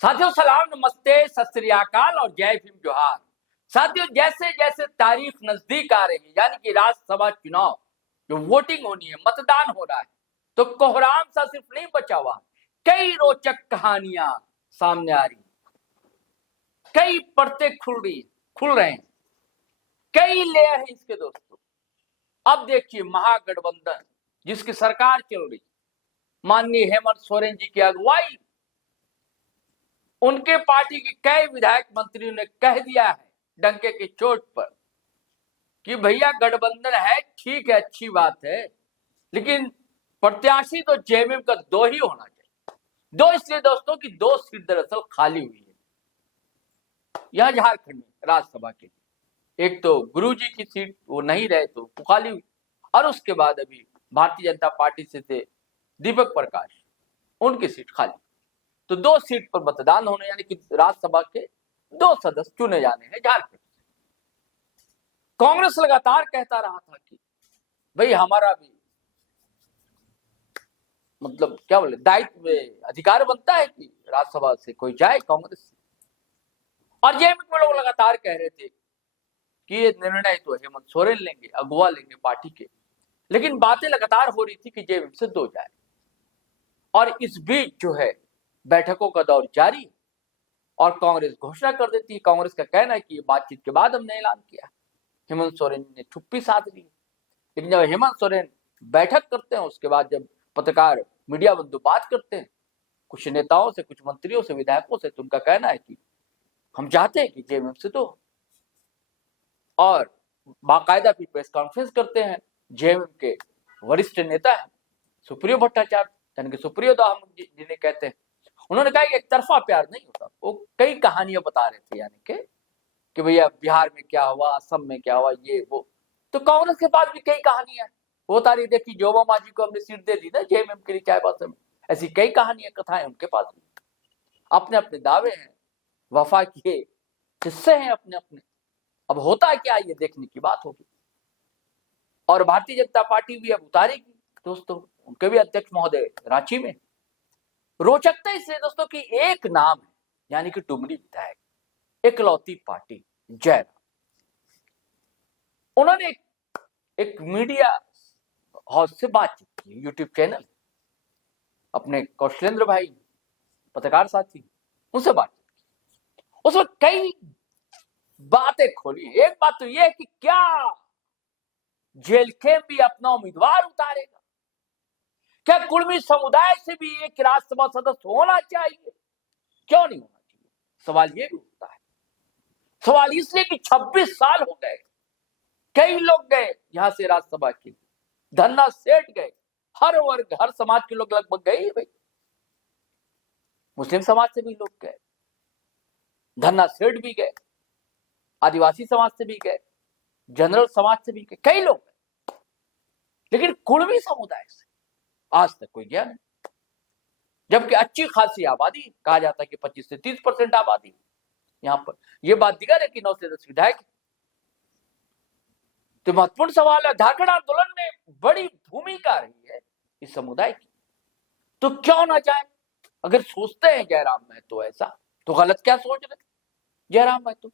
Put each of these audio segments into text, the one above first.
साथियों सलाम, नमस्ते, सत श्री अकाल और जय भीम जोहार। साथियों जैसे जैसे तारीख नजदीक आ रही है, यानी कि राज्यसभा चुनाव जो वोटिंग होनी है, मतदान हो रहा है, तो कोहराम सा सिर्फ नहीं बचा हुआ, कई रोचक कहानियां सामने आ रही, कई परतें खुल रहे हैं, कई लेयर है इसके दोस्तों। अब देखिए महागठबंधन जिसकी सरकार चल रही, माननीय हेमंत सोरेन जी की अगुवाई, उनके पार्टी के कई विधायक मंत्रियों ने कह दिया है डंके की चोट पर कि भैया गठबंधन है, ठीक है, अच्छी बात है, लेकिन प्रत्याशी तो जेएमएम का दो ही होना चाहिए। दो इसलिए दोस्तों कि दो सीट दरअसल खाली हुई है यह झारखंड में राज्यसभा के लिए। एक तो गुरुजी की सीट वो नहीं रहे तो वो खाली हुई, और उसके बाद अभी भारतीय जनता पार्टी से थे दीपक प्रकाश, उनकी सीट खाली। तो दो सीट पर मतदान होने, यानी कि राज्यसभा के दो सदस्य चुने जाने हैं झारखंड। कांग्रेस लगातार कहता रहा था कि भाई हमारा भी मतलब क्या बोले दायित्व अधिकार बनता है कि राज्यसभा से कोई जाए कांग्रेस से। और जेएमएम में लोग लगातार कह रहे थे कि ये निर्णय तो हेमंत सोरेन लेंगे, अगुवा लेंगे पार्टी के, लेकिन बातें लगातार हो रही थी कि जेएमएम से दो जाए। और इस बीच जो है बैठकों का दौर जारी, और कांग्रेस घोषणा कर देती है। कांग्रेस का कहना है कि बातचीत के बाद हमने ऐलान किया। हेमंत सोरेन ने चुप्पी साध ली, लेकिन जब हेमंत सोरेन बैठक करते हैं, उसके बाद जब पत्रकार मीडिया बंधु बात करते हैं कुछ नेताओं से, कुछ मंत्रियों से, विधायकों से, तो उनका कहना है कि हम चाहते हैं कि जेएमएम से तो, और बाकायदा फिर प्रेस कॉन्फ्रेंस करते हैं। जेएमएम के वरिष्ठ नेता है सुप्रियो भट्टाचार्य, यानी कि सुप्रियो दास जिन्हें कहते हैं, उन्होंने कहा कि एक तरफा प्यार नहीं होता। वो कई कहानियां बता रहे थे, यानी कि भैया बिहार में क्या हुआ, असम में क्या हुआ, ये वो। तो कांग्रेस के पास भी कई कहानियां वो तारी देखी, जोबा मांझी को हमने सीट दे दी ना जेएमएम के लिए चाईबासा में, ऐसी कई कहानियां, कथाएं उनके पास भी। अपने अपने दावे हैं, वफा के किस्से हैं अपने अपने। अब होता है क्या, ये देखने की बात होगी। और भारतीय जनता पार्टी भी अब उतारेगी दोस्तों, उनके भी अध्यक्ष महोदय रांची में। रोचकता इसलिए दोस्तों कि एक नाम है, यानी कि टुमरी विधायक, इकलौती पार्टी जयराम। उन्होंने एक मीडिया हाउस से बातचीत की, यूट्यूब चैनल, अपने कौशलेंद्र भाई पत्रकार साथी, उनसे बातचीत की। उसमें कई बातें खोली। एक बात तो यह है कि क्या जेलखेम भी अपना उम्मीदवार उतारेगा? क्या कुर्मी समुदाय से भी एक राज्यसभा सदस्य होना चाहिए? क्यों नहीं होना चाहिए? सवाल ये भी उठता है। सवाल इसलिए कि 26 साल हो गए, कई लोग गए यहां से राज्यसभा के, धन्ना सेठ गए, हर वर्ग हर समाज के लोग लगभग गए भाई। मुस्लिम समाज से भी लोग गए, धन्ना सेठ भी गए, आदिवासी समाज से भी गए, जनरल समाज से भी गए, कई लोग गए, लेकिन कुर्मी समुदाय से आज तक कोई गया नहीं। जबकि अच्छी खासी आबादी, कहा जाता है कि 25 से 30% आबादी यहां पर। यह बात दिगर है कि 9 से 10 विधायक। तो महत्वपूर्ण सवाल है, झारखंड आंदोलन में बड़ी भूमिका रही है इस समुदाय की, तो क्यों ना जाए? अगर सोचते हैं जयराम महतो ऐसा, तो गलत क्या सोच रहे? जयराम महतो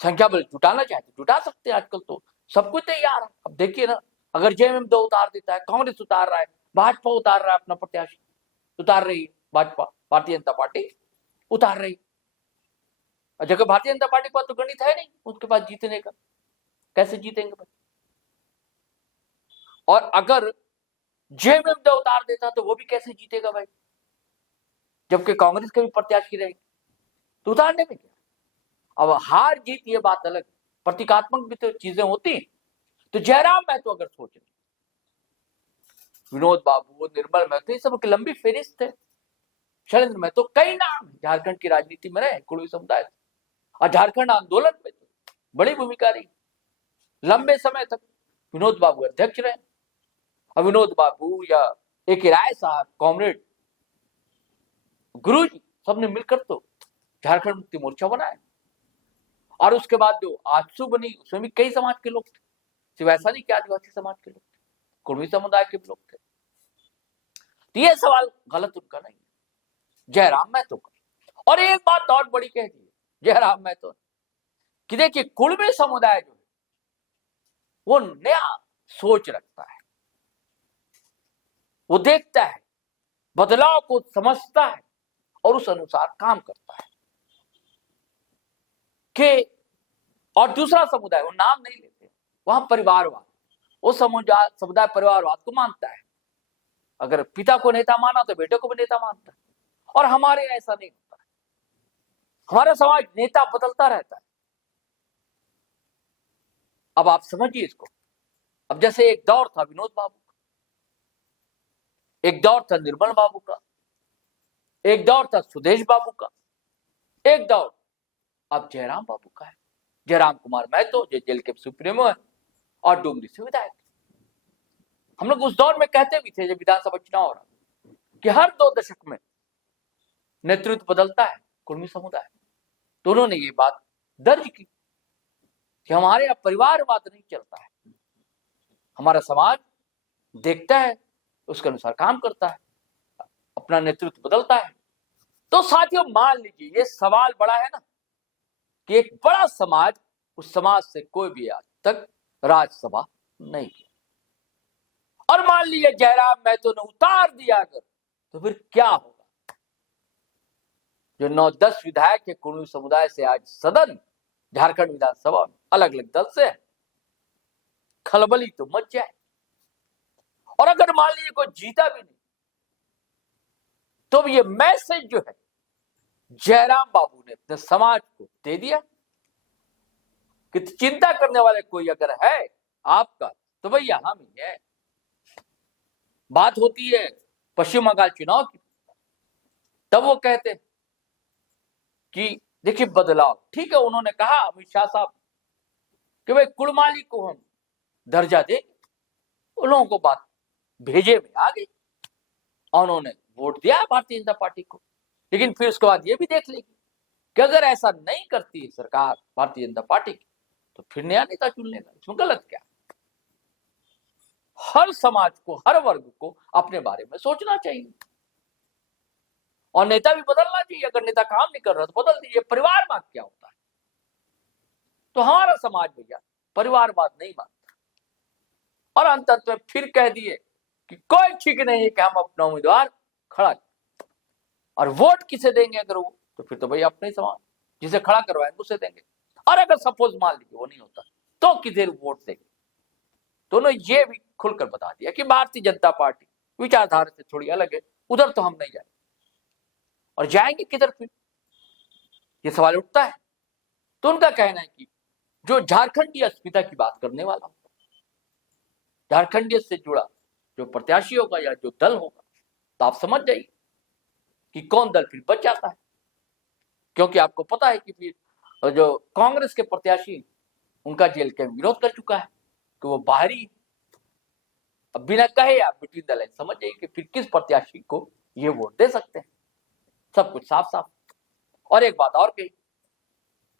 संख्या बल जुटाना चाहे तो जुटा सकते हैं, आजकल तो सब कुछ तैयार है। अब देखिए ना, अगर जेएमएम दो उतार देता है, कांग्रेस उतार रहा है, भाजपा उतार रहा है, अपना प्रत्याशी उतार रही है, भाजपा भारतीय जनता पार्टी उतार रही है। जगह भारतीय जनता पार्टी के पास तो गणित है नहीं उसके पास जीतने का, कैसे जीतेंगे भाई? और अगर जेएमएम दो उतार देता तो वो भी कैसे जीतेगा भाई, जबकि कांग्रेस के भी प्रत्याशी रहेंगे, तो उतारने में क्या? अब हार जीत ये बात अलग, प्रतीकात्मक भी तो चीजें होती। तो जयराम महतो अगर सोच रहे, विनोद बाबू, निर्मल महतो, ये सब लंबी फेरिस्त है। शैलेंद्र महतो, कई नाम झारखंड की राजनीति में रहे कुर्मी समुदाय से, और झारखंड आंदोलन में तो बड़ी भूमिका रही लंबे समय तक। विनोद बाबू अध्यक्ष रहे, और विनोद बाबू या एक राय साहब, कॉमरेड गुरु जी, सबने मिलकर तो झारखंड मुक्ति मोर्चा बनाया। और उसके बाद जो आजसू बनी, उसमें भी कई समाज के लोग थे, सिर्फ ऐसा नहीं कि आदिवासी समाज के लोग थे, कुर्मी समुदाय के लोग थे। तो ये सवाल गलत उनका नहीं है। जयराम महतो का। और एक बात और बड़ी कह दी जयराम महतो कि देखिए कुणबी समुदाय जो है वो नया सोच रखता है, वो देखता है, बदलाव को समझता है और उस अनुसार काम करता है कि और दूसरा समुदाय वो नाम नहीं लेते, वहां परिवारवाद, वो समुदाय परिवारवाद को मानता है। अगर पिता को नेता माना तो बेटे को भी नेता मानता है। और हमारे ऐसा नहीं होता है, हमारा समाज नेता बदलता रहता है। अब आप समझिए इसको। अब जैसे एक दौर था विनोद बाबू का, एक दौर था निर्मल बाबू का, एक दौर था सुदेश बाबू का, एक दौर अब जयराम बाबू का है। जयराम कुमार महतो जो जेल के सुप्रीमो है और डुमरी से विधायक। हम लोग उस दौर में कहते भी थे जब विधानसभा चुनाव हो रहा कि हर 2 दशक में नेतृत्व बदलता है कुर्मी समुदाय। तो उन्होंने ये बात दर्ज की कि हमारे यहाँ परिवारवाद नहीं चलता है, हमारा समाज देखता है, उसके अनुसार काम करता है, अपना नेतृत्व बदलता है। तो साथियों मान लीजिए ये सवाल बड़ा है ना कि एक बड़ा समाज, उस समाज से कोई भी आज तक राज्यसभा नहीं किया, और मान लीजिए जयराम महतो ने उतार दिया अगर, तो फिर क्या होगा? जो 9-10 विधायक के कुर्मी समुदाय से आज सदन झारखंड विधानसभा में अलग अलग दल से खलबली तो मच जाए। और अगर मान लीजिए कोई जीता भी नहीं तो ये मैसेज जो है जयराम बाबू ने अपने समाज को दे दिया कि चिंता करने वाले कोई अगर है आपका तो भैया हम ही है। बात होती है पश्चिम बंगाल चुनाव की, तब वो कहते कि देखिए बदलाव, ठीक है उन्होंने कहा अमित शाह साहब कि भाई कुड़माली को हम दर्जा देंगे, उन लोगों को बात भेजे में आ गई और उन्होंने वोट दिया भारतीय जनता पार्टी को। लेकिन फिर उसके बाद ये भी देख लेगी कि अगर ऐसा नहीं करती है सरकार भारतीय जनता पार्टी की तो फिर नया नेता चुन लेगा। इसमें गलत क्या? हर समाज को, हर वर्ग को अपने बारे में सोचना चाहिए और नेता भी बदलना चाहिए। अगर नेता काम नहीं कर रहा तो बदल दीजिए। परिवारवाद क्या होता है? तो हमारा समाज भैया परिवारवाद नहीं मानता और अंततः फिर कह दिए कि कोई ठीक नहीं है कि हम अपना उम्मीदवार खड़ा करें और वोट किसे देंगे अगर वो, तो फिर तो भैया अपने समाज जिसे खड़ा करवाएंगे उसे देंगे। और अगर सपोज मान लीजिए वो नहीं होता तो किधर वोट देंगे? दोनों ये भी खुलकर बता दिया कि भारतीय जनता पार्टी विचारधारा से थोड़ी अलग है, उधर तो हम नहीं जाएंगे। और जाएंगे किधर फिर? ये सवाल उठता है। तो उनका कहना है कि जो झारखंडी अस्मिता की बात करने वाला होगा, झारखंडियत से जुड़ा जो प्रत्याशी होगा या जो दल होगा, तो आप समझ जाइए कि कौन दल फिर बच जाता है। क्योंकि आपको पता है कि फिर जो कांग्रेस के प्रत्याशी उनका जेल के विरोध कर चुका है कि वो बाहरी, अब बिना कहे आप बिटवीन द लाइन समझ जाइए कि फिर किस प्रत्याशी को ये वोट दे सकते हैं। सब कुछ साफ साफ। और एक बात और कही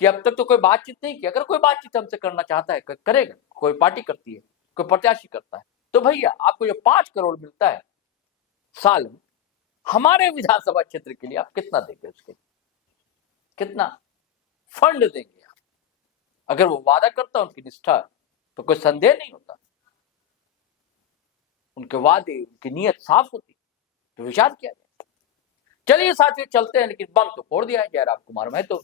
कि अब तक तो कोई बातचीत नहीं की। अगर कोई बातचीत हमसे करना चाहता है करेगा, कोई पार्टी करती है, कोई प्रत्याशी करता है, तो भैया आपको जो 5 करोड़ मिलता है साल में, हमारे विधानसभा क्षेत्र के लिए आप कितना देंगे? उसके कितना फंड देंगे आप? अगर वो वादा करता है उनकी निष्ठा तो कोई संदेह नहीं होता, उनके वादे उनकी नीयत साफ होती तो विचार किया जाए। चलिए साथियों चलते हैं, लेकिन बम तो फोड़ दिया है जयराम कुमार महतो।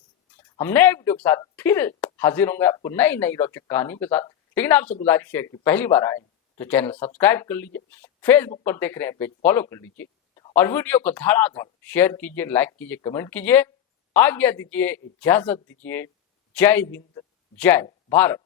हम नए वीडियो के साथ फिर हाजिर होंगे आपको नई नई रोचक कहानियों के साथ। लेकिन आपसे गुजारिश है कि पहली बार आए तो चैनल सब्सक्राइब कर लीजिए, फेसबुक पर देख रहे हैं पेज फॉलो कर लीजिए और वीडियो को धड़ाधड़ शेयर कीजिए, लाइक कीजिए, कमेंट कीजिए। आज्ञा दीजिए, इजाजत दीजिए। जय हिंद, जय भारत।